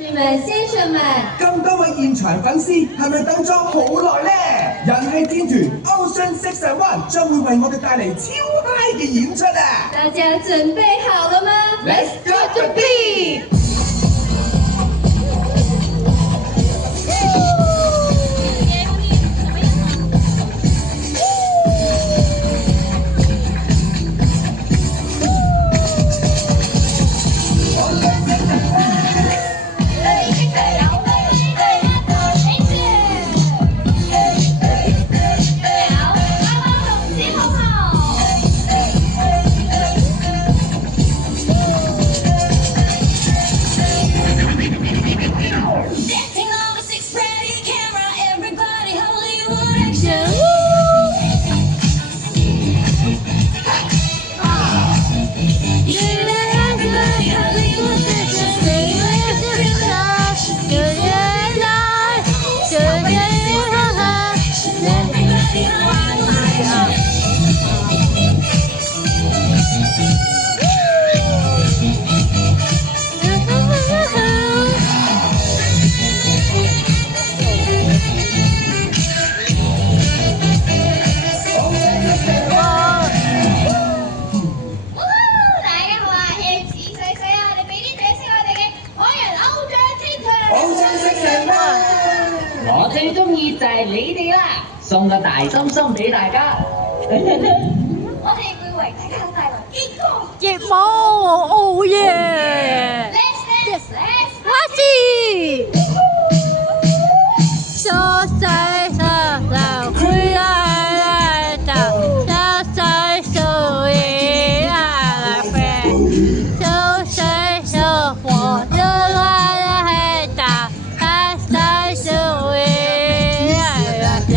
士們、先生們，咁多位現場粉絲係咪等咗好耐呢？人氣天團 Ocean 601將會為我哋帶嚟超嗨嘅演出啊！大家準備好了嗎 Let's drop the beat！我最中意就係你哋啦，送個大心心俾大家。我哋會為大家帶來勁歌熱舞，Oh yeah！ Let's dance， 開始。小細小小回來到，小細手藝來飛，小細小火熱來到，大細手藝來飛，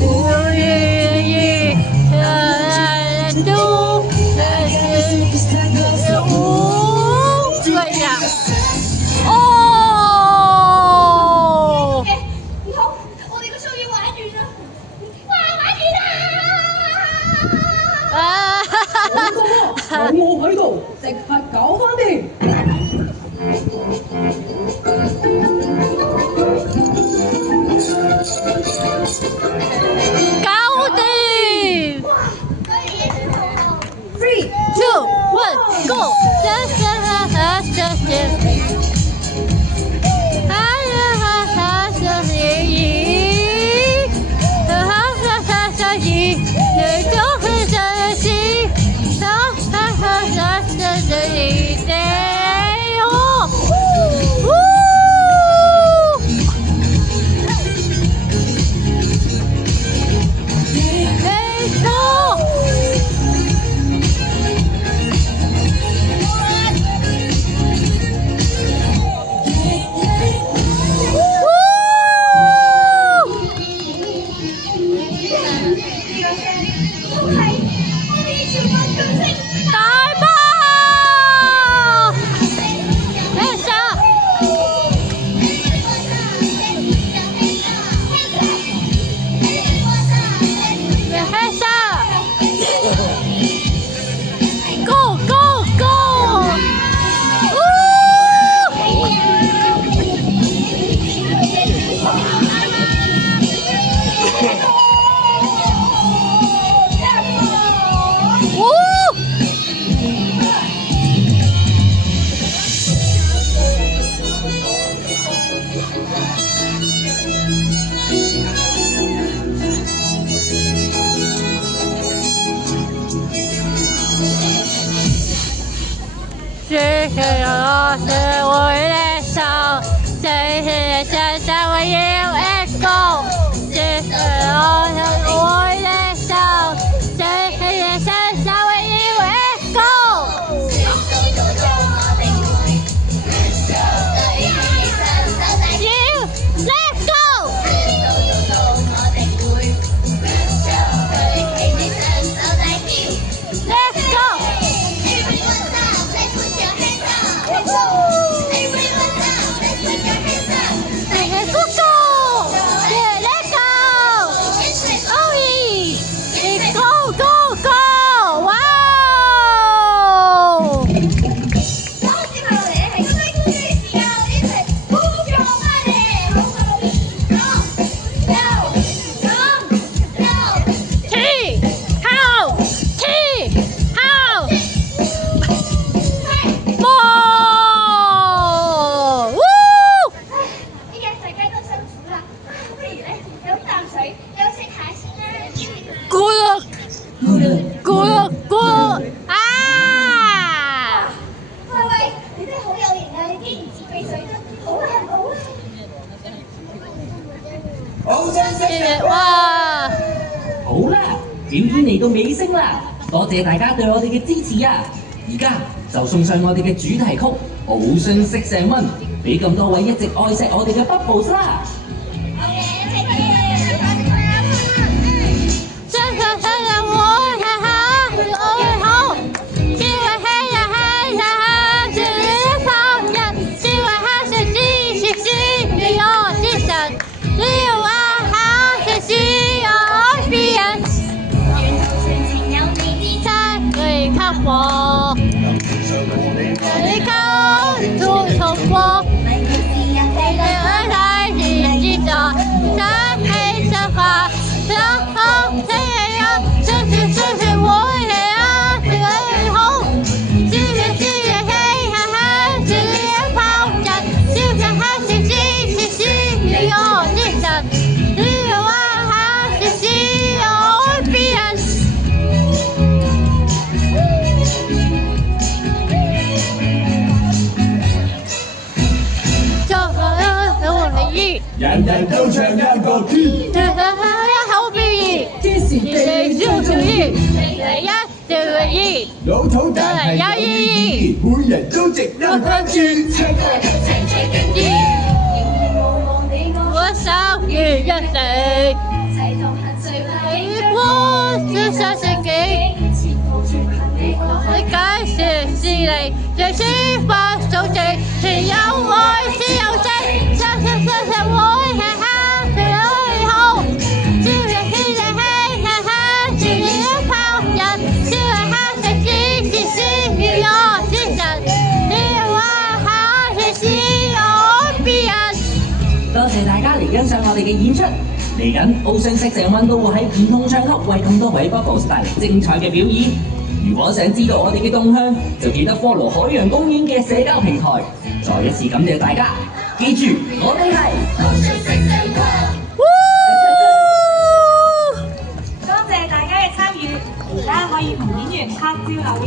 無意義來讀，有我喺度，即刻搞翻掂！搞掂 ！3、2、1、Go！ 哈哇！好啦，表演嚟到尾聲啦，多謝大家對我哋嘅支持啊！而家就送上我哋嘅主題曲《Ocean 6&1》，俾咁多位一直愛錫我哋嘅 Bubbles 啦！人人都唱一個 key， 一口表現，天時地利人和意，一對二，老土但係有意義，每人都值得關注。唱歌齊齊勁啲，我手如一直，我只想自己，你解釋是你，最抒發數值，是有愛是有情，相信會係黑最好，只要天氣黑黑，只要靠人，只要黑色是我之神，只要黑是我別人。多謝大家嚟欣賞我哋嘅演出，嚟緊Ocean 6&1都會喺唔同場合為咁多位 Bubbles 帶嚟精彩嘅表演。如果想知道我哋嘅動向，就記得 follow 海洋公園嘅社交平台。再一次感謝大家，記住我哋係多謝大家嘅參與，而家可以同演員拍照留念。